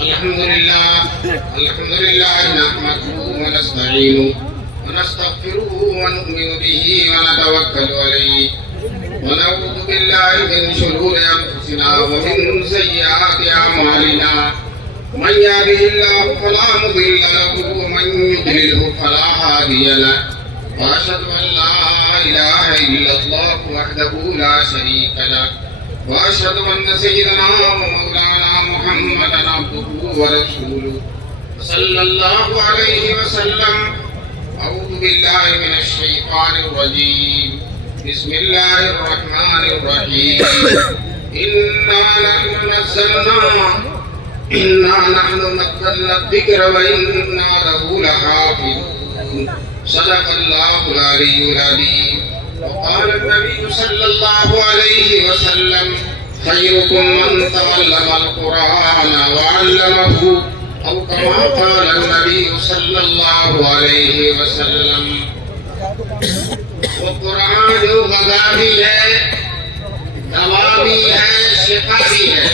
الحمد لله نحمده ونستعينه ونستغفره ونؤمن به ونتوكل عليه ونعوذ بالله من شرور أنفسنا ومن سيئات أعمالنا من يهده الله فلا مضل له ومن يضلله فلا هادي له وأشهد أن لا إله إلا الله وحده لا شريك له وأشهد أن سيدنا ومولانا محمدا عبده ورسوله صلى الله عليه وسلم. أعوذ بالله من الشيطان الرجيم. بسم الله الرحمن الرحيم. إنا نحن نزلنا الذكر وإنا له لحافظون. صدق الله العلي العظيم. وقال النبي صلى الله عليه وسلم خيركم من تعلم القرآن وعلمه أو كما قال النبي صلى الله عليه وسلم. وہ قرآن جو غذا بھی ہے، دوا بھی ہے، شفا بھی ہے.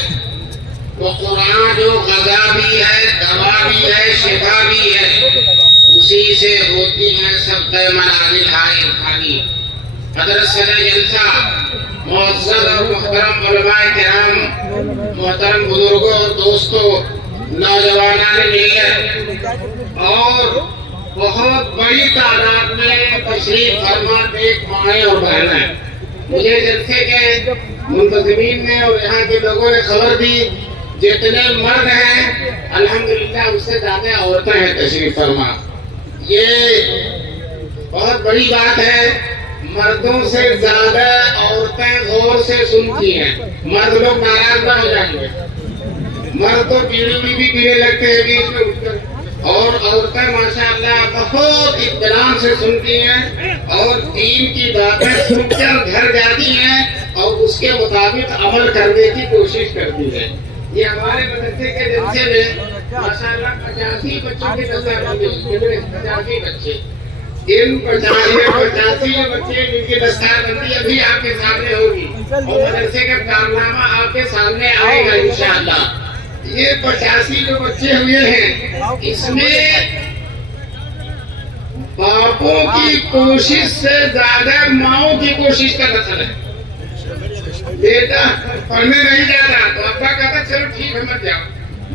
وہ قرآن جو غذا بھی ہے، دوا بھی ہے، شفا بھی ہے، اسی سے ہوتی ہیں سب منازل ہائے خانی. حضرت صدر جلسہ، معزز اور محترم علماء کرام، محترم بزرگوں اور دوستوں، نوجوانان ملت اور بہت بڑی تعداد میں تشریف فرما ایک مائیں اور بہنیں، مجھے جلسے کے منتظمین نے اور یہاں کے لوگوں نے خبر دی جتنے مرد ہیں الحمدللہ اس سے زیادہ عورتیں ہیں تشریف فرما. یہ بہت بڑی بات ہے. مردوں سے زیادہ عورتیں غور سے سنتی ہیں. مرد لوگ ناراض نہ ہو جائیں گے. مرد تو بیڑی بھی پینے لگتے ہیں بیچ میں اٹھ کر، اور عورتیں ماشاءاللہ بہت اطمینان سے سنتی ہیں اور دین کی باتیں سن کر گھر جاتی ہیں اور اس کے مطابق عمل کرنے کی کوشش کرتی ہے. یہ ہمارے مدرسے کے جلسے میں ماشاءاللہ 85 بچوں کی دستاویز 85 بچے، ان 85 بچے جن کی دستار بندی ابھی آپ کے سامنے ہوگی اور مدرسے کا کارنامہ آپ کے سامنے آئے گا انشاءاللہ. یہ 85 جو بچے ہوئے ہیں اس میں باپوں کی کوشش سے زیادہ ماؤں کی کوشش کا نسل ہے. بیٹا پڑھنے نہیں جا رہا تو ابا کہتا چلو ٹھیک ہے مت جاؤ.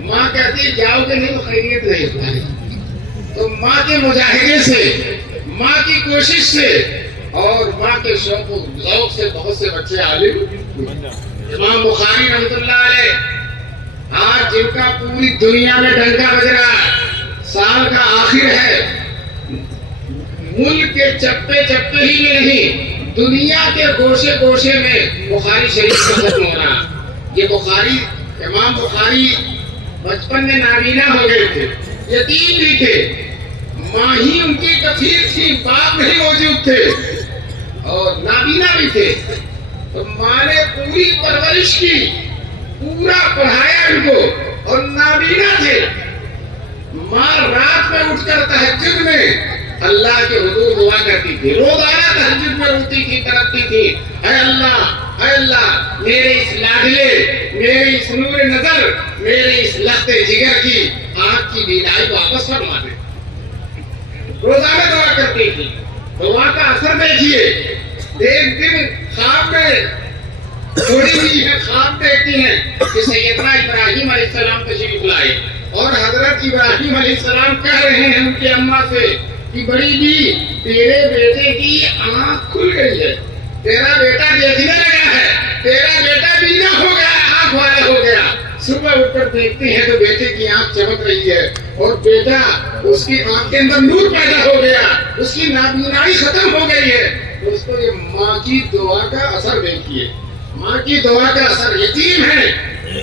ماں کہتی جاؤ گے نہیں خیریت نہیں ہوتی. تو ماں کے مجاہدے سے، ماں کی کوشش سے اور ماں کے شوق و ذوق سے بہت سے بچے عالم. امام بخاری رحمۃ اللہ علیہ آج جن کا پوری دنیا میں ڈنکا بج رہا ہے، سال کا آخر ہے، ملک کے چپے چپے ہی میں نہیں دنیا کے گوشے گوشے میں بخاری شریف کا ختم ہو رہا. یہ بخاری، امام بخاری بچپن میں نابینا ہو گئے تھے، یتیم بھی تھے، ماں ہی ان کی کفیل تھی، باپ نہیں موجود تھے اور نابینا بھی تھے. تو ماں نے پوری پرورش کی، پورا پڑھایا ان کو اور نابینا تھے. ماں رات میں اٹھ کر تہجد میں اللہ کے حضور دعا کرتی تھی، روزانہ تہجد میں روتی تھی، تڑپتی تھی، اے اللہ میرے اس لاڈلے، میرے اس نور نظر، میرے اس لخت جگر کی آنکھ کی بینائی واپس فرما دے. روزانہ دعا کرتی تھی. دعا کا اثر دیکھیے. ایک دن خواب میں چھوڑی ہوئی ہے، خواب دیکھتی ہیں کہ سیدنا ابراہیم علیہ السلام تشریف لائے اور حضرت ابراہیم علیہ السلام کہہ رہے ہیں ان کی اماں سے کہ بڑی جی تیرے بیٹے کی آنکھ کھل گئی ہے، تیرا بیٹا دیکھنے لگا ہے، تیرا بیٹا بینا ہو گیا، آنکھ والا ہو گیا. صبح اٹھ کر دیکھتے ہیں تو بیٹے کی آنکھ چمک رہی ہے اور بیٹا اس کی آنکھ کے اندر نور پیدا ہو گیا، اس کی نابینائی ختم ہو گئی ہے. اس کو یہ ماں کی دعا کا اثر دیکھیے. ماں کی دعا کا اثر. یتیم ہے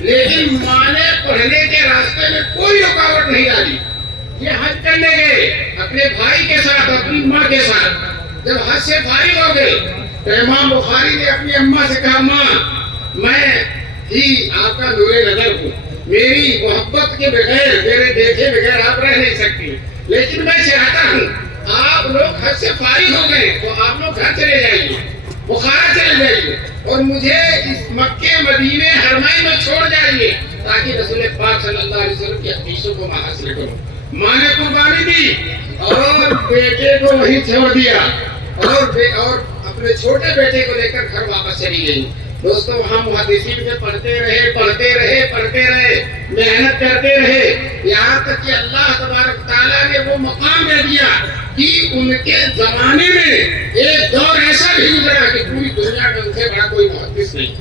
لیکن ماں نے پڑھنے کے راستے میں کوئی رکاوٹ نہیں ڈالی. یہ حج کرنے گئے اپنے بھائی کے ساتھ، اپنی ماں کے ساتھ. جب حج سے فارغ ہو گئے تو امام بخاری نے اپنی اماں سے کہا ماں میں ہی آپ کا نور نظر ہوں، میری محبت کے بغیر، میرے دیکھے بغیر آپ رہ نہیں سکتی، لیکن میں چاہتا ہوں آپ لوگ حج سے فارغ ہو گئے تو آپ لوگ گھر چلے جائیے، بخارا چلے جائیے اور مجھے اس مکے مدینے حرمین میں چھوڑ جائیے تاکہ رسول پاک صلی اللہ علیہ وسلم بخشو کو ماں حاصل کرو. ماں نے قربانی دی اور بیٹے کو وہیں چھوڑ دیا اور اپنے چھوٹے بیٹے کو لے کر گھر واپس چلی گئی. دوستو وہاں محدثین سے پڑھتے رہے, محنت کرتے رہے, یہاں تک کہ اللہ تبارک تعالیٰ نے وہ مقام دے دیا کہ ان کے زمانے میں ایک دور ایسا بھی گزرا کہ پوری دنیا میں ان سے بڑا کوئی محدث نہیں.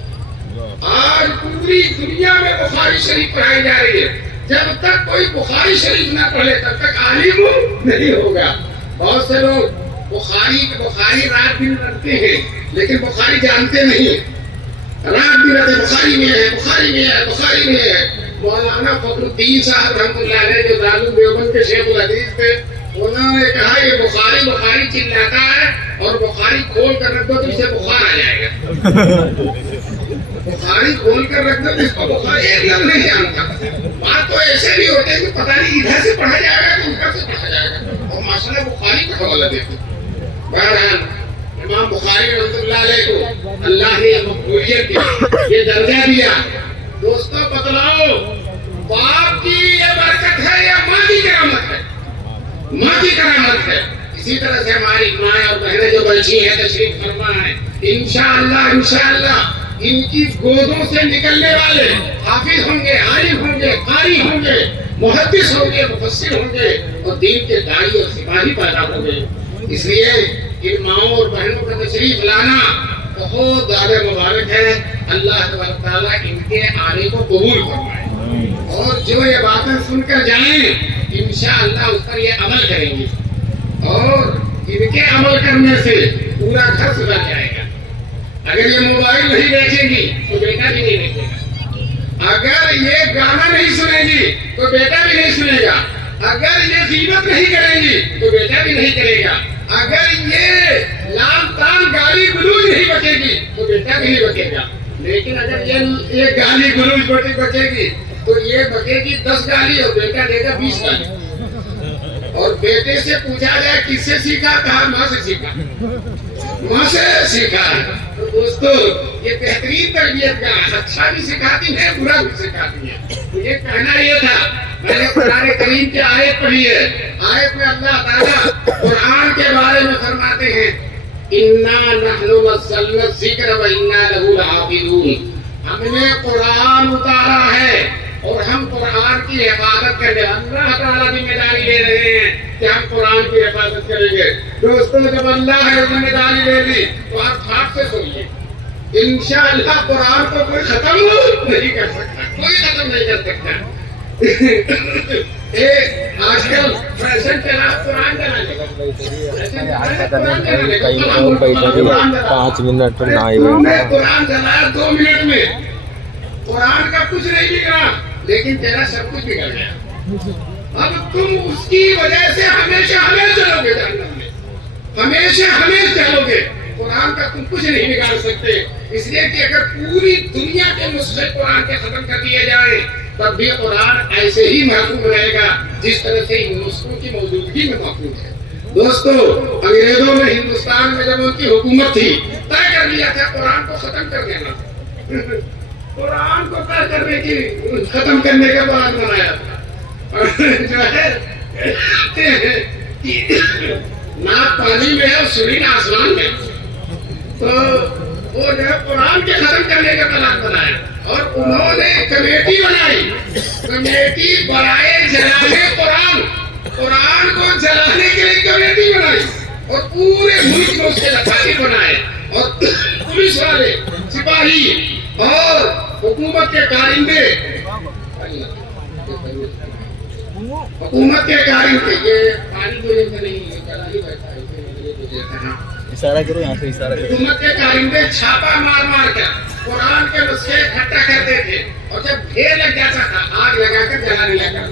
آج پوری دنیا میں بخاری شریف پڑھائی جا رہی ہے. جب تک کوئی بخاری شریف نہ پڑھے تب تک عالم نہیں ہوگا. بہت سے لوگ بخاری رات دن پڑھتے ہیں لیکن بخاری جانتے نہیں. رات دن رہتے بخاری میں ہے. مولانا فخر الدین صاحب رحمۃ اللہ علیہ جو دارالعلوم دیوبند کے شیخ الحدیث تھے, انہوں نے کہا یہ بخاری چلاتا ہے اور بخاری کھول کر رکھ دو تو اسے بخار آ جائے گا. بخاری کھول کر رکھ دو تو اس کو بخار ایک لفظ نہیں جانتا. بات تو ایسے بھی ہوتے کہ پتہ نہیں ادھر سے پڑھا جائے گا کہ ادھر سے پڑھا جائے گا, اور ماشاء اللہ بخاری کا حوالہ دیتے. بہرحال امام بخاری رحمۃ اللہ علیہ کو اللہ نے مقبولیت کی یہ درجہ دیا. دوستوں بتلاؤ باپ کی یہ برکت ہے یا ماں کی کرامت ہے؟ ماں کی کرامت ہے. اسی طرح سے ہماری مائیں اور بہنیں جو بچی ہیں تشریف فرما ہے, انشاءاللہ ان کی گودوں سے نکلنے والے حافظ ہوں گے, عالم ہوں گے, قاری ہوں گے, محدث ہوں گے, مفسر ہوں گے اور دین کے داعی اور سپاہی پیدا ہوں گے. اس لیے ان ماؤں اور بہنوں کا تشریف لانا بہت زیادہ مبارک ہے. اللہ تبارک تعالیٰ ان کے آنے کو قبول فرمائے اور جو یہ باتیں سن کر جائیں انشاءاللہ اس پر یہ عمل کریں گے اور ان کے عمل کرنے سے پورا گھر سدھر جائے گا. اگر یہ موبائل نہیں دیکھیں گی تو بیٹا بھی نہیں دیکھے گا. اگر یہ گانا نہیں سنے گی تو بیٹا بھی نہیں سنے گا. اگر یہ غیبت نہیں کریں گی تو بیٹا بھی نہیں کرے گا. اگر یہ لام تان گالی گلوچ نہیں بچے گی تو بیٹا بھی نہیں بچے گا. لیکن اگر یہ گالی گلوچ بچے گی تو یہ بچے گی 10 گالی اور بیٹا دے گا 20 گالی. اور بیٹے سے پوچھا جائے کس سے سیکھا, کہا ماں سے سیکھا, ماں سے سیکھا. تو دوستو یہ بہترین تربیت کا اچھا بھی سکھاتی ہے برا بھی سکھاتی ہے. مجھے کہنا یہ تھا, میں نے قرآن کریم کی آیت پڑھی ہے. آیت میں اللہ تعالیٰ قرآن کے بارے میں فرماتے ہیں اِنَّا نَحْنُ نَزَّلْنَا الذِّكْرَ وَإِنَّا لَهُ لَحَافِظُونَ. ہم نے قرآن اتارا ہے اور ہم قرآن کی حفاظت کریں گے. اللہ تعالیٰ ذمہ داری لے رہے ہیں کہ ہم قرآن کی حفاظت کریں گے. دوستوں جب اللہ نے ذمہ داری لے لی تو آپ خاک سے سنیے. انشاءاللہ قرآن کو کوئی ختم نہیں کر سکتا, کوئی ختم نہیں کر سکتا. آج کل فیشن چلا قرآن چلانے کا, 5 منٹ قرآن چلایا 2 منٹ میں. قرآن کا کچھ نہیں بگڑا لیکن تیرا سب کچھ بگڑ گیا. اب تم اس کی وجہ سے ہمیشہ چلو گے جہنم میں, ہمیشہ چلو گے. قرآن کا تم کچھ نہیں بگاڑ سکتے. اس لیے کہ اگر پوری دنیا کے نسخے قرآن کے ختم کر دیے جائیں تب بھی قرآن ایسے ہی محفوظ رہے گا جس طرح سے ان نسخوں کی موجودگی میں محفوظ ہے. دوستو انگریزوں میں ہندوستان میں جب ان کی حکومت تھی طے کر لیا تھا قرآن کو ختم کر دینا. قرآن کو طے کرنے کی ختم کرنے کے بعد بنایا تھا. جو ہے ناک پانی میں ہے سرین آسمان میں, تو وہ جو ہے قرآن کے ختم کرنے کا پلان بنایا اور انہوں نے کمیٹی بنائی. کمیٹی برائے جلانے قرآن کو جلانے کے لیے کمیٹی بنائی اور پورے ملک میں اس کے لشکر بنائے اور پولیس والے, سپاہی اور حکومت کے کارندے یہ پانی کو نہیں چلا ہی بیٹھا ہے. اشارہ کرو, یہاں سے اشارہ کرو. حکومت کے کارندے چھاپا مار کر قرآن کے نسخے اکٹھا کرتے تھے اور جب ڈھیر لگ جاتا تھا آگ لگا کر جلانے لگا.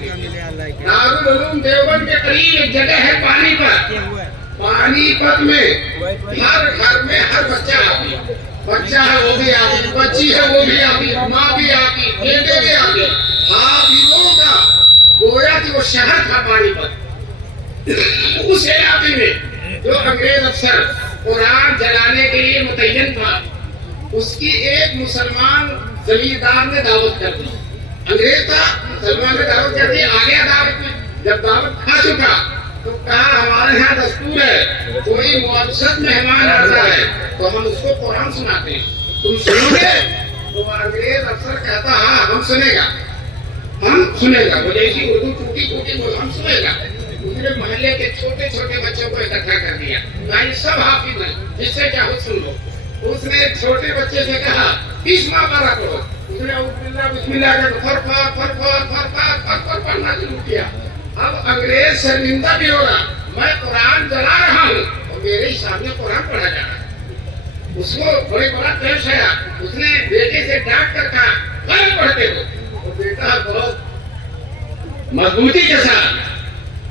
دارالعلوم دیوبند کے قریب ایک جگہ ہے پانی پت میں ہر گھر میں ہر بچہ ہے وہ بھی آتی, بچی ہے وہ بھی آتی, ماں بھی آتی, بیٹے بھی آتے. حافظوں کا گویا کہ وہ شہر تھا پانی پت. اس علاقے میں جو انگریز افسر قرآن جلانے کے لیے متعین تھا اس کی ایک مسلمان زمیندار نے دعوت کر دی. انگریز تھا, مسلمان نے دعوت کر دی, آ گیا جب دعوت کھا چکا تو کہا ہمارے یہاں دستور ہے کوئی معزز مہمان آتا ہے تو ہم اس کو قرآن سناتے ہیں، تم سنو گے؟ تو انگریز افسر کہتا ہاں ہم سنے گا، ہم سنے گا، وہ جیسی اردو ٹوٹی ٹوٹی بول ہم سنے گا۔ پورے محلے کے چھوٹے چھوٹے بچوں کو اکٹھا کر دیا، بھائی سب حافظ ہیں، جس سے چاہو سن لو۔ اس نے چھوٹے بچے سے کہا 20 ماہ پڑھا کرو، اس نے اعوذ باللہ بسم اللہ کر فر پڑھنا شروع کیا۔ اب انگریز شرمندہ بھی ہو رہا، میں قرآن جلا رہا ہوں اور میرے ہی سامنے قرآن پڑھا جا رہا ہے۔ اس کو بڑے بڑا پیش آیا، اس نے بیٹے سے ڈانٹ کر کہا غلط پڑھتے ہو، اور بیٹا بہت مضبوطی کے ساتھ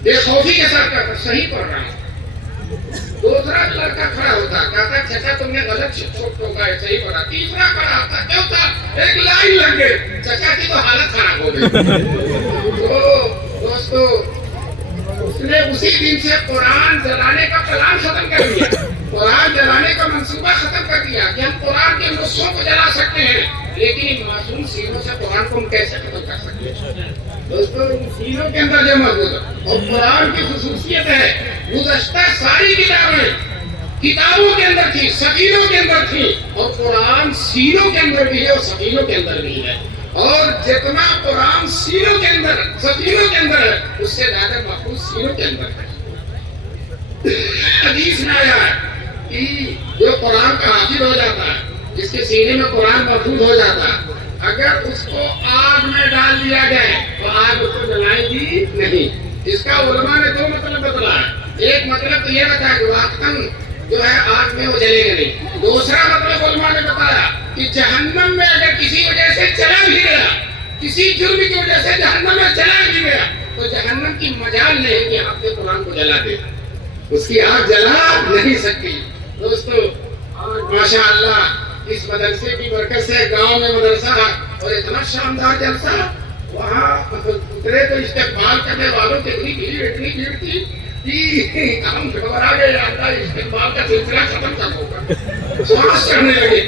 بے خوفی کے ساتھ کہتا صحیح پڑھ رہا ہوں۔ دوسرا لڑکا کھڑا ہوتا کہتا چچا تم نے غلط ٹوکا ہے، صحیح پڑھا۔ تیسرا کھڑا ہوتا کیوں تھا ایک لائن لگ گئی، چچا کی تو حالت خراب ہو گئی۔ تو دوستو اس نے اسی دن سے قرآن جلانے کا پلان ختم کر دیا، قرآن جلانے کا منصوبہ ختم کر دیا کہ ہم قرآن کے نسخوں کو جلا سکتے ہیں، لیکن ان معصوم سینوں سے قرآن کو ہم کیسے ختم کر سکتے ہیں؟ دوستو سینوں کے اندر جو موجود ہے اور قرآن کی خصوصیت ہے، گزشتہ ساری کتابوں کے اندر تھی، سفینوں کے اندر تھی، اور قرآن سینوں کے اندر بھی ہے اور سفینوں کے اندر بھی ہے، اور جتنا قرآن سینوں کے اندر سفینوں کے اندر ہے اس سے زیادہ محفوظ سینوں کے اندر ہے۔ حدیث میں آیا ہے کہ جو قرآن کا حافظ ہو جاتا ہے، جس کے سینے میں قرآن محفوظ ہو جاتا ہے، اگر اس کو آگ میں ڈال دیا جائے تو آگ اس کو جلائے گی نہیں۔ اس کا علماء نے دو مطلب بتایا ہے، ایک مطلب تو یہ بتایا کہ واقعاً جو ہے آگ میں وہ جلے گا نہیں، دوسرا مطلب علماء نے بتایا کہ جہنم میں اگر کسی وجہ سے چلا بھی گیا، کسی جرم کی وجہ سے جہنم میں چلا بھی گیا، تو جہنم کی مجال نہیں کہ آپ کے قرآن کو جلا دے، اس کی آگ جلا نہیں سکتی۔ دوستو ماشاء اللہ اس مدرسے کی برکت سے گاؤں میں مدرسہ اور اتنا شاندار جلسہ، وہاں اترے تو استقبال کرنے والوں کی اتنی بھیڑ تھی کہ ہم گھبرا گئے، اللہ استقبال کا سلسلہ ختم کر ہوگا، سانس چڑھنے لگے۔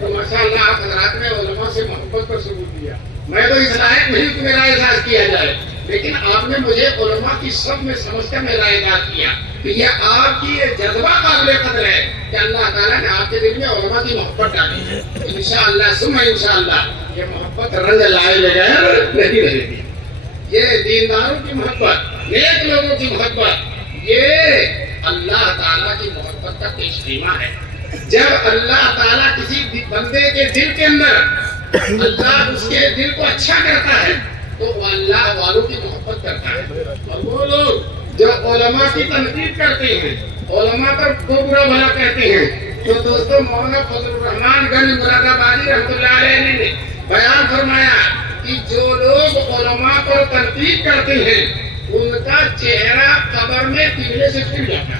تو ماشاء اللہ آپ حضرات نے علماء سے محبت کا ثبوت دیا۔ میں تو اس لائق نہیں کہ میرا اعزاز کیا جائے، لیکن آپ نے مجھے علماء کی سب میں سمجھ کر میرا اعزاز کیا کہ یہ آپ کی یہ جذبہ قابل قدر ہے کہ اللہ تعالیٰ نے آپ کے دل میں علماء کی محبت ڈالی ہے۔ انشاءاللہ ثم انشاءاللہ یہ محبت رنگ لائے بغیر نہیں رہے گی۔ یہ دینداروں کی محبت، نیک لوگوں کی محبت، یہ اللہ تعالیٰ کی محبت کا پیشخیمہ ہے۔ جب اللہ تعالیٰ کسی بندے کے دل کے اندر اللہ اس کے دل کو اچھا کرتا ہے تو وہ اللہ والوں کی محبت کرتا ہے۔ اور وہ لوگ جو علماء کی تنقید کرتے ہیں، علماء پر کو برا بھلا کہتے ہیں، تو دوستو مولانا فضل الرحمان گنج مراد آبادی رحمۃ اللہ علیہ نے بیان فرمایا کہ جو لوگ علماء پر تنقید کرتے ہیں ان کا چہرہ قبر میں پیلے سے کھل جاتا ہے۔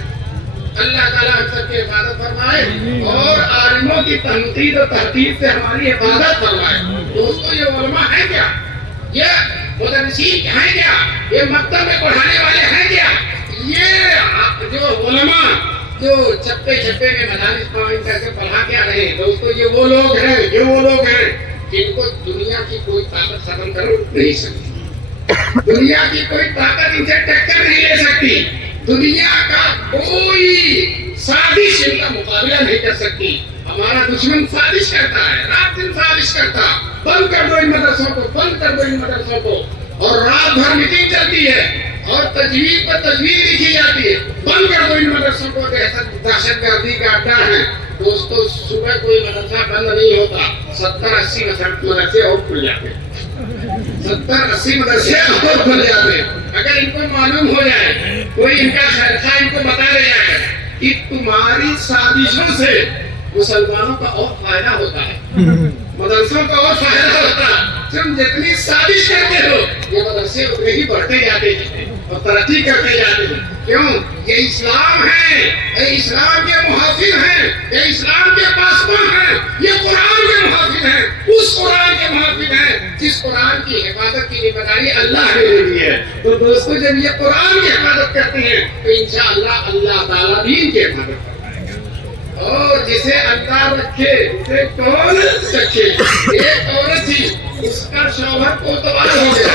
اللہ تعالیٰ ہم سب کی حفاظت فرمائے اور عالموں کی تنقید اور تحقیق سے ہماری حفاظت فرمائے۔ دوستو یہ علماء ہیں کیا؟ یہ مدرسین ہیں کیا؟ یہ مکتب میں پڑھانے والے ہیں کیا؟ یہ جو علماء جو چپے چپے میں مدارس قائم کر کے پڑھا کے آ رہے ہیں، دوستو یہ وہ لوگ ہیں جن کو دنیا کی کوئی طاقت ختم کر نہیں سکتی، دنیا کی کوئی طاقت ان سے ٹکر نہیں لے سکتی، دنیا کا کوئی سازش ان کا مقابلہ نہیں کر سکتی۔ ہمارا دشمن سازش کرتا ہے، رات دن سازش کرتا، بند کر دو ان مدرسوں کو، بند کر دو ان مدرسوں کو، اور رات بھر میٹنگ چلتی ہے اور تجویز پر تجویز لکھی جاتی ہے، بند کر دو ان مدرسوں کو، دہشت گردی کا اڈا ہے۔ دوستو صبح کوئی مدرسہ بند نہیں ہوتا، 70-80 مدرسے اور کھل جاتے ہیں، 70-80 مدرسے اور کھل جاتے ہیں۔ اگر ان کو معلوم ہو جائے، کوئی ان کا خیرخواہ ان کو بتا دے جائے کہ تمہاری سازشوں سے مسلمانوں کا اور فائدہ ہوتا ہے، مدرسوں کا اور فائدہ ہوتا ہے، تم جتنی سازش کرتے ہو یہ مدرسے اتنے ہی بڑھتے جاتے ہیں اور ترقی کرتے جاتے ہیں۔ کیوں؟ یہ اسلام ہے، یہ اسلام کے محافظ ہیں، یہ اسلام کے پاسبان ہیں، یہ قرآن کے محافظ ہیں، اس قرآن کے محافظ ہیں جس قرآن کی حفاظت کی ذمہ داری اللہ نے لے لی ہے۔ تو دوستو جب یہ قرآن کی حفاظت کرتے ہیں تو انشاءاللہ اللہ تعالیٰ بھی ان کی حفاظت کرتا ہے۔ اور جسے اللہ رکھے اسے کون رکھے؟ ایک عورت تھی، اس کا شوہر کوتوال ہو گیا،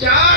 4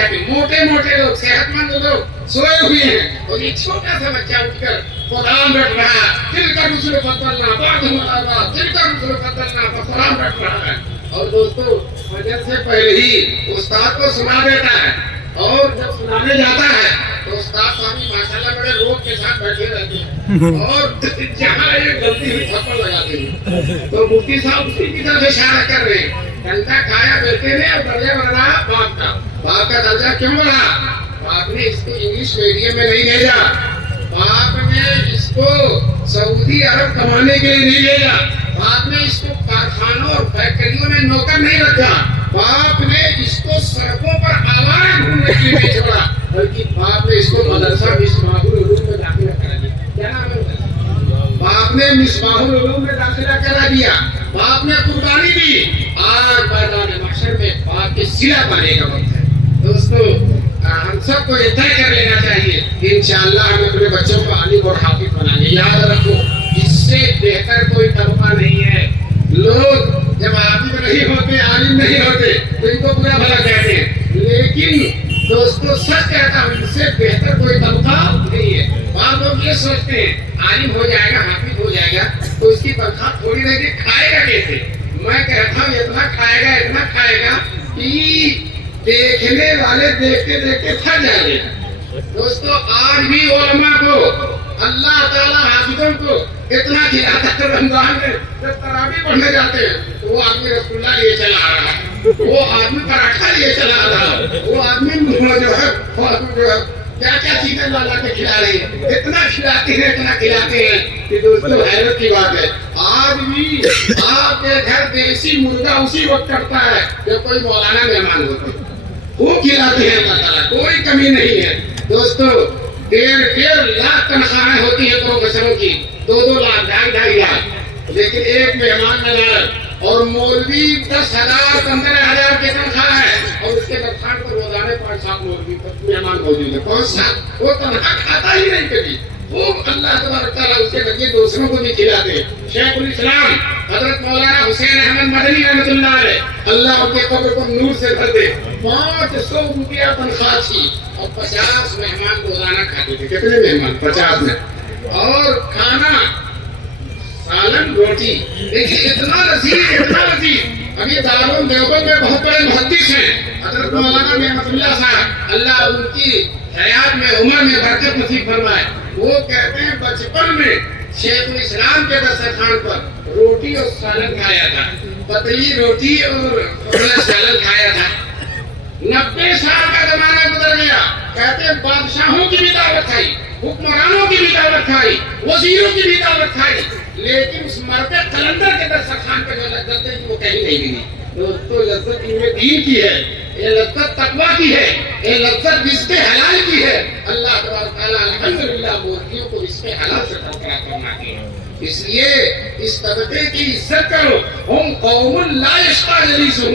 رہتے ہیں، موٹے موٹے لوگ، صحت مند لوگ سوئے ہوئے ہیں، اور یہ چھوٹا سا بچہ اٹھ کر قرآن رٹ رہا ہے، دل کا رسول فضلنا بعضهم علی بعض، دل کا رسول فضلنا قرآن رٹ رہا ہے. اور دوستو فجر سے پہلے ہی استاد کو سنا دیتا ہے، اور جب سنانے جاتا ہے تو استاد صاحب ماشاءاللہ بڑے روب کے ساتھ بیٹھے رہتے ہیں، اور جہاں یہ غلطی ہوئی تھپڑ لگاتے ہیں. تو مفتی صاحب اسی کی طرف اشارہ کر رہے ہیں، ڈنڈا کھایا بیٹے نے اور درجہ بڑھ رہا باپ کا درجہ کیوں بڑھا؟ باپ نے اس کو انگلش میڈیم میں نہیں بھیجا، باپ نے اس کو سعودی عرب کمانے کے لیے نہیں بھیجا، باپ نے اس کو کارخانوں اور فیکٹریوں میں نوکر نہیں رکھا، باپ نے اس کو سڑکوں پر آوارہ گھومنے کے لیے نہیں چھوڑا، بلکہ باپ نے اس کو مدرسہ مصباح العلوم میں داخلہ کرا دیا. کیا نام ہے؟ باپ نے مصباح العلوم میں داخلہ کرا دیا، باپ نے قربانی دی. آج میدان محشر میں باپ کے صلہ پانے کا وقت ہے. دوستو ہم سب کو یہ طے کر لینا چاہیے کہ انشاءاللہ ہم اپنے بچوں کو عالم اور حافظ بنائیں گے. یاد رکھو اس سے بہتر کوئی طبقہ نہیں ہے. لوگ جب حافظ نہیں ہوتے، عالم نہیں ہوتے تو ان کو برا بھلا کہتے ہیں، لیکن دوستو سچ کہتا ہوں اس سے بہتر کوئی طبقہ نہیں ہے. بعض لوگ یہ سوچتے ہیں عالم ہو جائے گا، حافظ ہو جائے گا تو اس کی تنخواہ تھوڑی رہے گی، کھائے گا کیسے؟ میں کہتا ہوں اتنا کھائے گا کہ دیکھنے والے دیکھتے دیکھتے تھک جائیں گے. دوستو آج بھی علماء کو اللہ تعالیٰ حافظوں کو اتنا کھلاتا ہے. رمضان میں جب تراویح پڑھنے جاتے ہیں تو وہ آدمی رسول اللہ لیے چلا آ رہا ہے، وہ آدمی پراٹھا لیے چلا آ رہا ہے، وہ آدمی جو ہے کیا کیا چیزیں لا لا کے کھلا رہی ہے. اتنا کھلاتے ہیں کہ دوستو حیرت کی بات ہے. آج بھی آپ کے گھر دیسی مرغا اسی وقت کرتا ہے جب کوئی مولانا مہمان ہوتے ہیں، وہ کھلاتے ہیں. اللہ تعالیٰ کوئی کمی نہیں ہے. دوستو 1.5 لاکھ تنخواہیں ہوتی ہیں پروفیسروں کی، 2 لاکھ 2.5 لاکھ، لیکن ایک مہمان نوازا اور مولوی 10,000 15,000 کی تنخواہ ہے، اور اس کے دفتر پر روزانہ 5-7 مولوی مہمان موجود ہے. 5-7 وہ تنخواہ کھاتا ہی نہیں کبھی. وہ اللہ تبارک تعالیٰ اس کے ذریعے دوسروں کو بھی کھلاتے ہیں. شیخ الاسلام حضرت مولانا حسین احمد مدنی رحمۃ اللہ علیہ، اللہ ان کے قبر کو نور سے بھر دے، 500 روپیہ تنخواہ تھی اور 50 مہمان روزانہ کھاتے تھے. کتنے مہمان؟ 50 میں. اور کھانا سالن روٹی، دیکھیے اتنا لذیذ. ابھی دارالعلوم دیوبند میں بہت بڑے محدث ہیں حضرت مولانا نعمت اللہ صاحب، اللہ ان کی حیات میں عمر میں برکت نصیب فرمائے. وہ کہتے ہیں بچپن میں شیخ الاسلام کے دسترخوان پر روٹی اور سالن کھایا تھا، پتلی روٹی اور سالن کھایا تھا. 90 سال کا زمانہ گزر گیا، کہتے ہیں بادشاہوں کی بھی دعوت کھائی، حکمرانوں کی بھی دعوت کھائی، وزیروں کی بھی دعوت کھائی، لیکن اس مرد قلندر کے دسترخوان پہ جو لذت ہے وہ کہیں نہیں ملی. دوستو لذت ان میں دین کی ہے، یہ لذت تقویٰ کی ہے، یہ لذت رزق حلال کی ہے. اللہ تبارک تعالیٰ الحمدللہ مولویوں کو رزق حلال سے برقرار کرنا ہے. اس لیے اس طبقے کی عزت کرو. ہم قوم لا یشقی جلیسہم،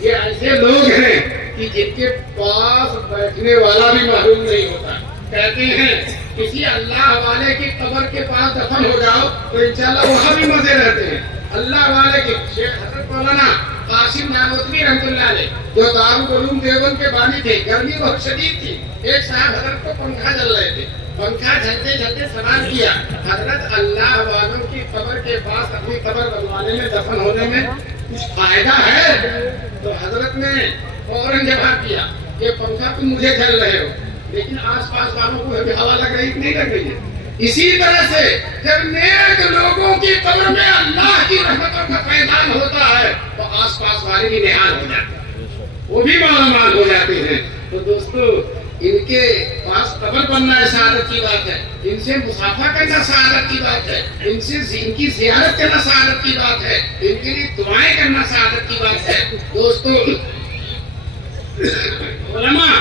یہ ایسے لوگ ہیں کہ جن کے پاس بیٹھنے والا بھی محروم نہیں ہوتا. کہتے ہیں کسی اللہ والے کی قبر کے پاس دفن ہو جاؤ تو انشاءاللہ وہاں بھی مزے رہتے ہیں. اللہ والے کے شیخ حضرت مولانا قاسم نانوتوی رحمۃ اللہ علیہ جو دارالعلوم دیوبند کے بانی تھے، گرمی بہت شدید تھی، ایک صاحب حضرت کو پنکھا جل رہے تھے، پنکھا جلتے سوال کیا، حضرت اللہ والوں کی قبر کے پاس اپنی قبر بنوانے میں دفن ہونے میں کچھ فائدہ ہے؟ تو حضرت نے فوراً جواب کیا کہ پنکھا تم مجھے جل رہے ہو لیکن آس پاس والوں کو ہوا لگ رہی نہیں لگ رہی ہے. اسی طرح سے جب نیک لوگوں کی قبر میں اللہ کی رحمتوں کا فیضان ہوتا ہے تو آس پاس والے بھی نہال ہو جاتے ہیں، وہ بھی مالا مال ہو جاتے ہیں. تو دوستو ان کے پاس قبر بننا سعادت کی بات ہے، ان سے مصافحہ کرنا سعادت کی بات ہے، ان کی زیارت کرنا سعادت کی بات ہے، ان کے لیے دعائیں کرنا سعادت کی بات ہے. دوستو علماء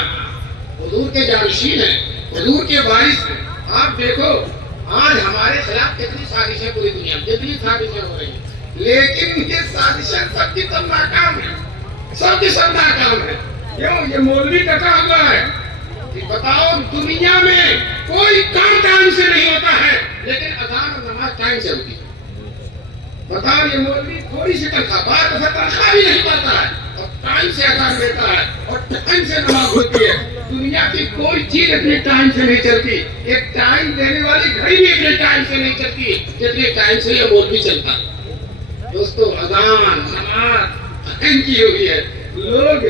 حضور کے جانشین ہیں، حضور کے وارث ہیں. آپ دیکھو آج ہمارے خلاف کتنی سازشیں پوری دنیا میں کتنی سازشیں ہو رہی ہیں، لیکن یہ سازشیں سب کی سب ناکام ہیں، سب کی سب ناکام ہیں. کیوں؟ یہ مولوی ڈٹا ہوا ہے. بتاؤ دنیا میں کوئی کام ٹائم سے نہیں ہوتا ہے لیکن اذان اور نماز ٹائم سے ہوتی ہے. بتاؤ یہ مولوی تھوڑی سی تنخواہ، بات تنخواہ بھی نہیں پاتا ہے اور ٹائم سے اذان دیتا ہے اور ٹائم سے نماز ہوتی ہے. دنیا کی کوئی چیز اتنے ٹائم سے نہیں چلتی. ایک ٹائم دینے والی گھڑی بھی اتنے ٹائم سے نہیں چلتی جتنے ٹائم سے یہ مولوی چلتا ہے. دوستو اذان نماز ٹائم کی ہوئی ہے. لوگ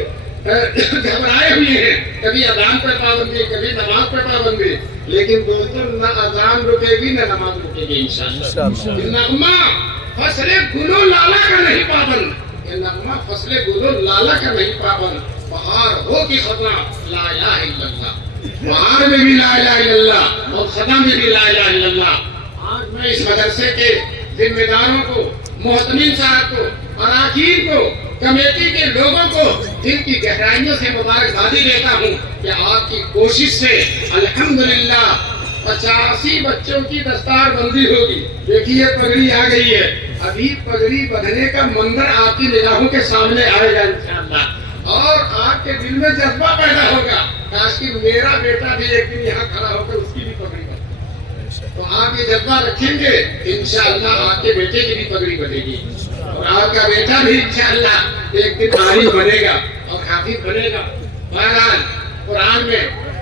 گھبرائے ہوئے ہیں, کبھی اذان پر پابندی, کبھی نماز پر پابندی. لیکن دوستو نہ اذان رکے گی نہ نماز رکے گی انشاءاللہ. نغمہ فصل گلو لالا کا نہیں پابند, یہ نغمہ فصل گلو لالا کا نہیں پابند. بہار ہو کی خزاں لا الہ الا اللہ, بہار میں بھی لا الہ الا اللہ اور خزاں میں بھی لا الہ الا اللہ. آج میں اس مدرسے کے ذمہ داروں کو, محتمین صاحب کو, اراکین کو, کمیٹی کے لوگوں کو دل کی گہرائیوں سے مبارکبادی دیتا ہوں کہ آپ کی کوشش سے الحمدللہ 85 بچوں کی دستار بندی ہوگی. دیکھیے پگڑی آ گئی ہے, ابھی پگڑی بدھنے کا منظر آپ کی نگاہوں کے سامنے آئے گا انشاءاللہ, اور آپ کے دل میں جذبہ پیدا ہوگا کاش کہ میرا بیٹا بھی ایک دن یہاں کھڑا ہو کر اس کی بھی پگڑی بندھے. تو آپ یہ جذبہ رکھیں گے انشاءاللہ آپ کے بیٹے کی بھی پگڑی بندھے گی, اور آپ کا بیٹا بھی انشاءاللہ ایک دن عالم بنے گا اور حافظ بنے گا. بہرحال قرآن میں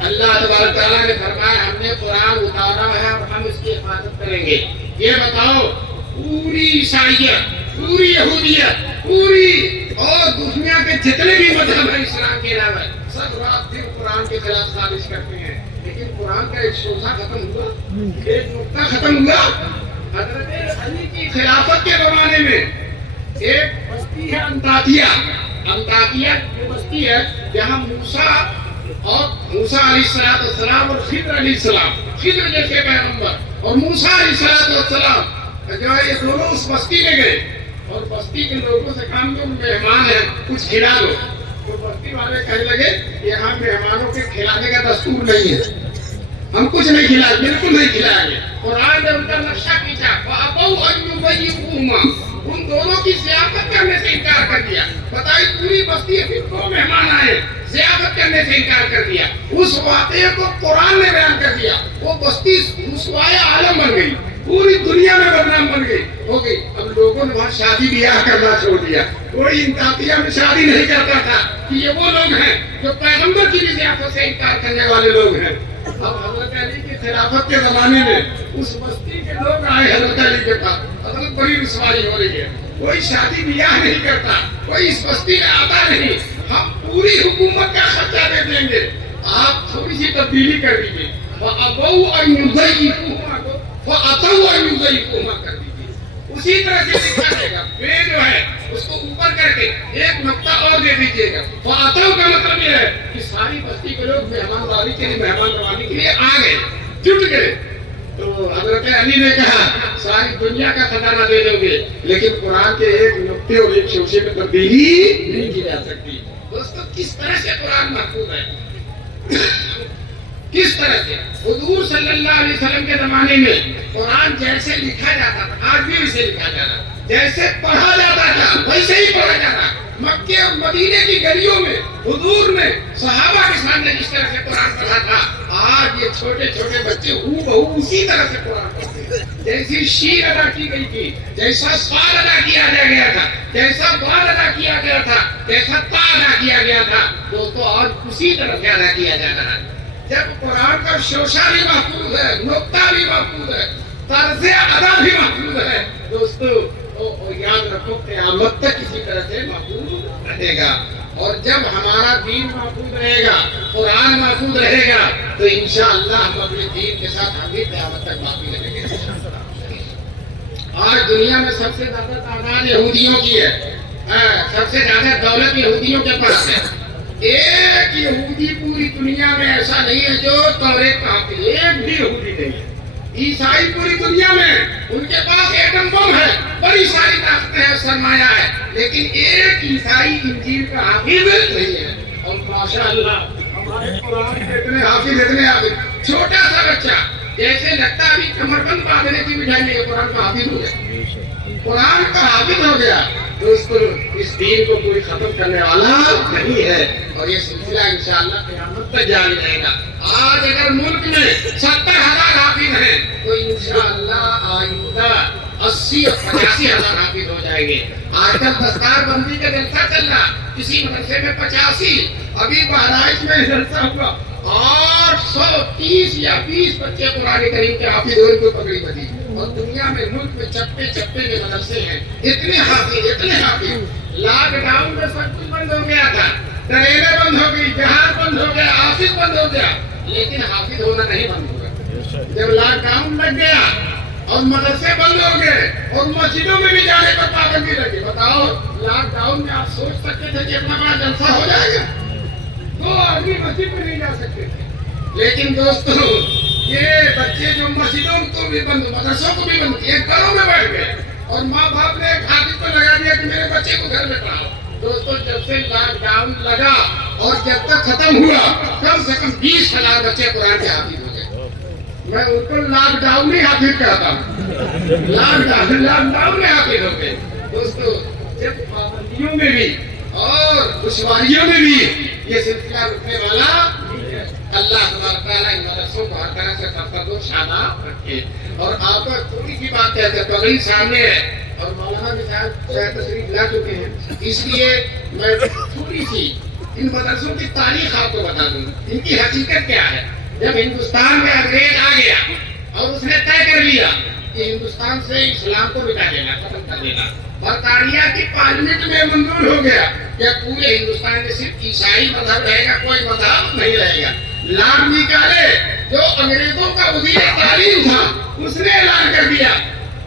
اللہ تبارک تعالیٰ نے فرمایا ہم نے قرآن اتارا ہے اور ہم اس کی حفاظت کریں گے. یہ بتاؤ پوری عیسائیت, پوری یہودیت, پوری اور دنیا کے جتنے بھی مذہب ہیں اسلام کے علاوہ سب رات دن قرآن کے خلاف سازش کرتے ہیں, لیکن قرآن کا ایک شوزہ ختم ہوا, ایک نقطہ ختم ہوا. حضرت علی کی خلافت کے زمانے میں ایک بستی ہے انطاکیہ. انطاکیہ یہ بستی ہے جہاں موسیٰ علیہ السلام اور خضر علیہ السلام, خضر جیسے پیغمبر اور موسیٰ علیہ السلام جو ہے یہ دونوں اس بستی میں گئے, اور بستی کے لوگوں سے کہا جو مہمان ہیں کچھ کھلا دو. تو بستی والے کہنے لگے یہاں مہمانوں کے کھلانے کا دستور نہیں ہے, ہم کچھ نہیں کھلائیں, بالکل نہیں کھلائیں گے. قرآن نے ان کا نقشہ کھینچا فَأَبَوْا أَن يُضَيِّفُوهُمَا, ان دونوں کی ضیافت کرنے سے انکار کر دیا. بتائی پوری بستی پھر دو مہمان آئے, ضیافت کرنے سے انکار کر دیا. اس واقعے کو قرآن نے بیان کر دیا, وہ بستی رسوائے عالم بن گئی, پوری دنیا میں بدنام بن گئی ہو گئی. اب لوگوں نے وہاں شادی بیاہ کرنا چھوڑ دیا, کوئی انطاکیہ میں شادی نہیں کرتا تھا کہ یہ وہ لوگ ہیں جو پیغمبر کی بھی ضیافت سے انکار کرنے والے لوگ ہیں. اب حضرت علی کی خلافت کے زمانے میں اس بستی کے لوگ آئے حضرت علی کے پاس, حضرت بڑی رسوائی ہو رہی ہے, کوئی شادی بیاہ نہیں کرتا, کوئی اس بستی میں آتا نہیں, ہم پوری حکومت کا خرچہ دے دیں گے, آپ تھوڑی سی تبدیلی کر دیجیے. فَأَبَوْا أَن يُضَيِّفُوهُمَا, فَأَتَوْا أَن يُضَيِّفُوهُمَا کر دیجیے. اسی طرح سے لکھا جائے گا, بے جو ہے اس کو اوپر کر کے ایک نقطہ اور دے دیجیے گا. فَأَتَوْا کا مطلب یہ ہے کہ ساری بستی کے لوگ مہمانداری کے لیے, مہمان نوازی کے لیے آ گئے, جٹ گئے. تو حضرت علی نے کہا ساری دنیا کا خزانہ دے دو گے لیکن قرآن کے ایک نقطے اور ایک شوشے میں تبدیلی نہیں کی جا سکتی. دوستو کس طرح سے قرآن محفوظ ہے, کس طرح سے حضور صلی اللہ علیہ وسلم کے زمانے میں قرآن جیسے لکھا جاتا تھا, آج بھی اسے لکھا جاتا, جیسے پڑھا جاتا تھا ویسے ہی پڑھا جاتا. مکے اور مدینے کی گلیوں میں حضور نے صحابہ کے سامنے جس طرح سے قرآن پڑھا تھا, آج یہ چھوٹے چھوٹے بچے ہو بہو اسی طرح سے قرآن پڑھتے ہیں. جیسی شین ادا کی گئی تھی, جیسا سوال ادا کیا گیا تھا, جیسا بال ادا کیا گیا تھا, جیسا تا ادا کیا گیا تھا, دوستو آج اسی طرح سے ادا کیا جا رہا ہے. جب قرآن کا شوشہ بھی محفوظ ہے, نقطہ بھی محفوظ ہے, طرز ادا بھی محفوظ ہے, دوستو یاد رکھو قیامت تک اسی طرح سے محفوظ رہے گا. اور جب ہمارا دین محفوظ رہے گا, قرآن محفوظ رہے گا, تو انشاءاللہ ہم اپنے دین کے ساتھ ہم بھی قیامت تک باقی رہیں گے. آج دنیا میں سب سے زیادہ تعداد یہودیوں کی ہے, سب سے زیادہ دولت یہودیوں کے پاس ہے. ایک یہودی پوری دنیا میں ایسا نہیں ہے جو توریت کا حافظ, ایک بھی یہودی نہیں ہے. عیسائی پوری دنیا میں ان کے پاس ایٹم بم ہے, بڑی ساری طاقتیں ہیں, سرمایہ ہے, لیکن ایک عیسائی انجیل کا حافظ نہیں ہے. اور ماشاءاللہ ہمارے قرآن کے اتنے حافظ, چھوٹا سا بچہ جیسے لگتا ہے ابھی کمر بند باندھنے کی بجائے یہ قرآن کا حافظ ہو گیا, قرآن کا حافظ ہو گیا. دوستو اس دین کو کوئی ختم کرنے والا نہیں ہے, اور یہ سلسلہ انشاءاللہ قیامت تک جاری رہے گا. آج اگر ملک میں 70,000 حافظ ہیں تو انشاءاللہ آئندہ 80 اور 85 ہزار حافظ ہو جائیں گے. آج کل دستار بندی کا جلسہ چل رہا, کسی مدرسے میں 85, ابھی بہرائچ میں جلسہ ہوا 830 یا 20 بچے قرآن کریم کے حافظ ہوئے, کوئی پگڑی بدی. اور دنیا میں ملک میں چپے چپے کے مدرسے ہیں, اتنے حافظ. لاک ڈاؤن میں سب کچھ بند ہو گیا تھا, ٹرینیں بند ہو گئی, جہاز بند ہو گیا, آفس بند ہو گیا, لیکن حافظ ہونا نہیں بند ہوا. جب لاک ڈاؤن لگ گیا اور مدرسے بند ہو گئے اور مسجدوں میں بھی جانے پر پابندی لگی, بتاؤ لاک ڈاؤن میں آپ سوچ سکتے تھے کہ اتنا بڑا جلسہ ہو جائے گا؟ 2 آدمی مسجد میں نہیں جا سکتے تھے. لیکن دوستوں, یہ بچے جو مسجدوں کو بھی بند, مدرسوں کو بھی بند کیے, گھروں میں بیٹھ گئے اور ماں باپ نے ایک حافظ کو لگا دیا کہ میرے بچے کو گھر میں پڑھاؤ. دوستوں, جب سے لاک ڈاؤن لگا اور جب تک ختم ہوا, کم سے کم 20,000 بچے قرآن کے حافظ ہو گئے. میں ان کو لاک ڈاؤن نہیں حافظ کہتا ہوں, لاک ڈاؤن میں حافظ ہو گئے. دوستوں, جب پابندیوں میں بھی اور دشواریوں میں بھی یہ سلسلہ رکنے والا, اللہ تبارک تعالیٰ ان مدرسوں کو ہر طرح سے سرفراز و شاداب رکھے. اور آپ کو تھوڑی سی بات کہتے ہیں, پگڑی سامنے ہے اور مولانا بھی شاید تشریف لا چکے ہیں, اس لیے میں تھوڑی سی ان مدرسوں کی تاریخ آپ کو بتا دوں, ان کی حقیقت کیا ہے. جب ہندوستان میں انگریز آ گیا اور اس نے طے کر لیا کہ ہندوستان سے اسلام کو مٹا دینا, ختم کر دینا, برطانیہ کی پارلیمنٹ میں منظور ہو گیا کہ پورے ہندوستان میں صرف عیسائی مذہب رہے گا, کوئی مذہب نہیں رہے گا. لارڈ میکالے جو انگریزوں کا وزیر تعلیم تھا, اس نے اعلان کر دیا,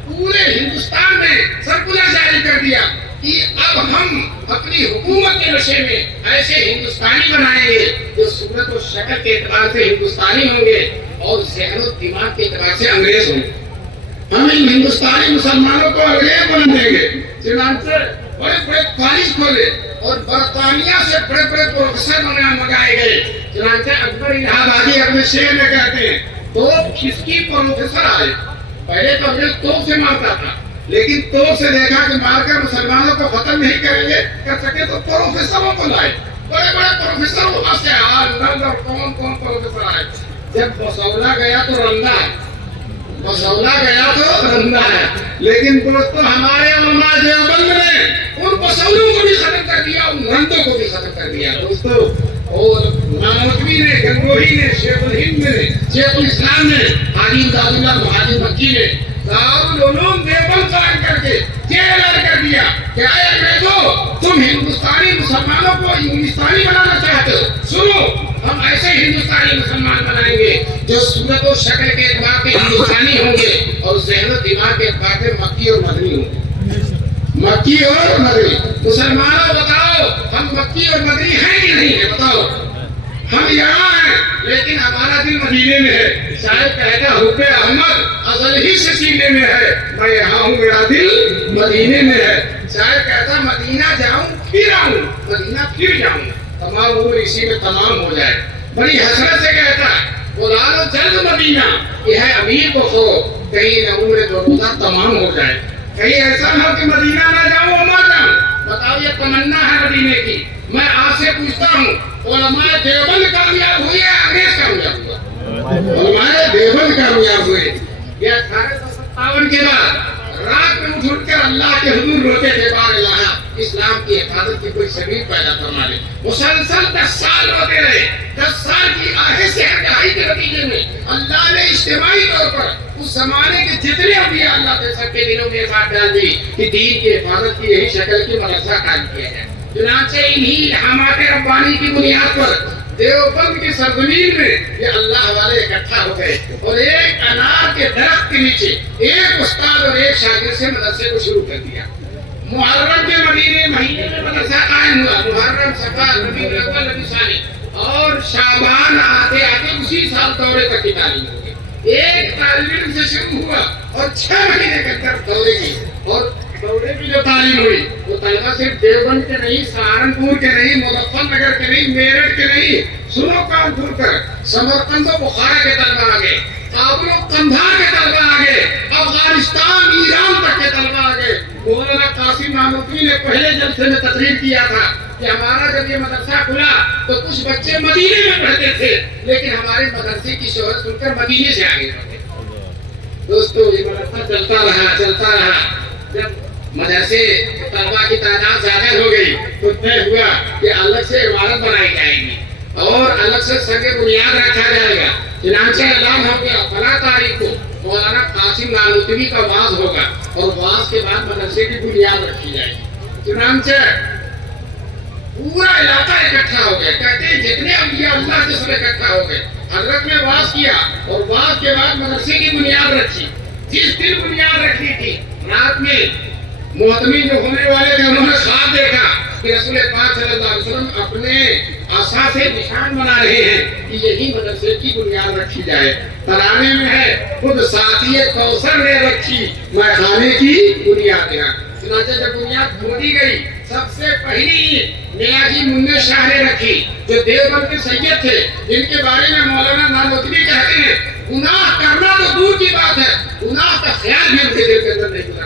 پورے ہندوستان میں سرکولر جاری کر دیا کہ اب ہم اپنی حکومت کے نشے میں ایسے ہندوستانی بنائیں گے جو صورت و شکل کے اعتبار سے ہندوستانی ہوں گے اور ذہن و دماغ کے اعتبار سے انگریز ہوں گے. ہم ان ہندوستانی مسلمانوں کو انگریز بنا دیں گے. چنانچہ بڑے بڑے کالج کھولے اور برطانیہ سے بڑے بڑے پروفیسر منگائے گئے. چنانچہ اکبر الہ آبادی اپنے شعر میں کہتے ہیں, تو کھسکی پروفیسر آئے. پہلے تو انگریز توپ سے مارتا تھا, لیکن توپ سے دیکھا کہ مار کر مسلمانوں کو ختم نہیں کریں گے, کر سکے تو پروفیسروں کو لائے. بڑے بڑے پروفیسر وہاں سے کون پروفیسر آئے. جب مسولہ گیا تو رندا ہے, مسولہ گیا تو رندا ہے. لیکن دوستوں, ہمارے علماء دیوبند نے ان مسولوں کو بھی ختم کر دیا, ان رندوں کو بھی ختم کر دیا. دوستوں, اور نانوتوی نے, گنگوہی نے, شیخ الہند نے, شیخ الاسلام نے, حاجی امداد اللہ مہاجر مکی نے دارالعلوم دیوبند قائم کر کے یہ اعلان کر دیا کہ اے انگریزوں, تم ہندوستانی مسلمانوں کو انگلستانی بنانا چاہتے ہو, سنو, ہم ایسے ہندوستانی مسلمان بنائیں گے جو صورت و شکل کے اعتبار سے ہندوستانی ہوں گے اور ذہن و دماغ کے اعتبار سے مکی اور مدنی ہوں گے. مکی اور مدنی. مسلمانوں بتاؤ, ہم مکی اور مدنی ہیں کہ نہیں ہے؟ بتاؤ. ہم یہاں ہیں لیکن ہمارا دل مدینے میں ہے. شاید کہتا حب احمد ازل ہی سے سینے میں ہے, میں یہاں ہوں, میرا دل مدینے میں ہے. شاید کہتا مدینہ جاؤں پھر آؤں, مدینہ پھر جاؤں, تمام عمر اسی میں تمام ہو جائے. بڑی حسرت سے کہتا بلا لو جلد مدینہ, یہ ہے امیر کو خو, کہیں نہ عمر دو روزہ تمام ہو جائے. کہیں ایسا نہ کہ مدینہ نہ جاؤں اور نہ جاؤں. بتاؤ, یہ تمنا ہے مدینے کی. میں آپ سے پوچھتا ہوں, علماء دیوبند کامیاب ہوئے یا انگریز کامیاب ہوا؟ علماء دیوبند کامیاب ہوئے. یہ 1857 کے بعد رات میں اٹھ کر اللہ کے حضور روتے تھے, بار اللہ اسلام کی حفاظت کی کوئی سبیل پیدا فرما لے. مسلسل 10 سال روتے رہے. 10 سال کی آہے سے ہٹائی کے نتیجے میں اللہ نے اجتماعی طور پر اس زمانے کے جتنے انبیاء اللہ کے سب کے دلوں میں بات ڈال دی کہ دین کی حفاظت کی یہی شکل کی مدرسہ قائم کیا ہے. چنانچہ انہی الہامات ربانی کی بنیاد پر دیوبند کی سرزمین میں یہ اللہ والے اکٹھا ہو گئے اور ایک انار کے درخت کے نیچے ایک استاد اور ایک شاگرد سے مدرسے کو شروع کر دیا. محرم کے مہینے میں مدرسہ قائم ہوا. محرم, صفر, ربیع الاول, ربیع ثانی اور شعبان آتے آتے اسی سال دورے تک کی تعلیم ہو گئی. ایک طالب علم سے شروع ہوا اور 6 مہینے کے اندر دورے کی, اور دورے کی جو تعلیم ہوئی وہ طلبہ صرف دیوبند کے نہیں, سہارنپور کے نہیں, مظفر نگر کے نہیں, میرٹھ کے نہیں, سنو کانپور کر, سمرقند و بخارا کے طلبہ آ گئے, کابل و قندھار کے طلبہ آ گئے, افغانستان, ایران تک کے طلبہ آ گئے. مولانا قاسم نانوتوی نے پہلے جلسے میں تقریر کیا تھا کہ ہمارا جب یہ مدرسہ کھلا تو کچھ بچے مدینے میں پڑھتے تھے, لیکن ہمارے مدرسے کی شہرت سن کر مدینے سے آگے بڑھتے. دوستو یہ مدرسہ چلتا رہا جب مدرسے طلبا کی تعداد زیادہ ہو گئی تو طے ہوا کہ الگ سے عمارت بنائی جائے گی اور الگ سے سنگ بنیاد رکھا جائے گا. چنانچہ اعلان ہو گیا فلاں تاریخ کو مولانا قاسم نانوتوی کا واعظ ہوگا اور واعظ کے بعد مدرسے کی بنیاد رکھی جائے گی. چنانچہ پورا علاقہ اکٹھا ہو گیا. کہتے ہیں جتنے انبیاء اللہ سے سب اکٹھا ہو گئے. حضرت نے واعظ کیا اور واعظ کے بعد مدرسے کی بنیاد رکھی. جس دن بنیاد رکھی تھی رات میں محتمین جو ہونے والے تھے انہوں نے خواب دیکھا کہ رسول پاک صلی اللہ علیہ وسلم اپنے عصا سے نشان بنا رہے ہیں کہ یہی مدرسے کی بنیاد رکھی جائے. ترانے میں ہے خود ساتھی کوثر نے رکھی میں خانے کی بنیاد یہاں. چنانچہ جب بنیاد کھودی گئی سب سے پہلی میاں جی منہ شاہ نے رکھی جو دیوبند کے سید تھے جن کے بارے میں مولانا نانوتوی کہتے ہیں گناہ کرنا تو دور کی بات ہے گناہ کا خیال بھی ان کے دل کے اندر نہیں گزرا.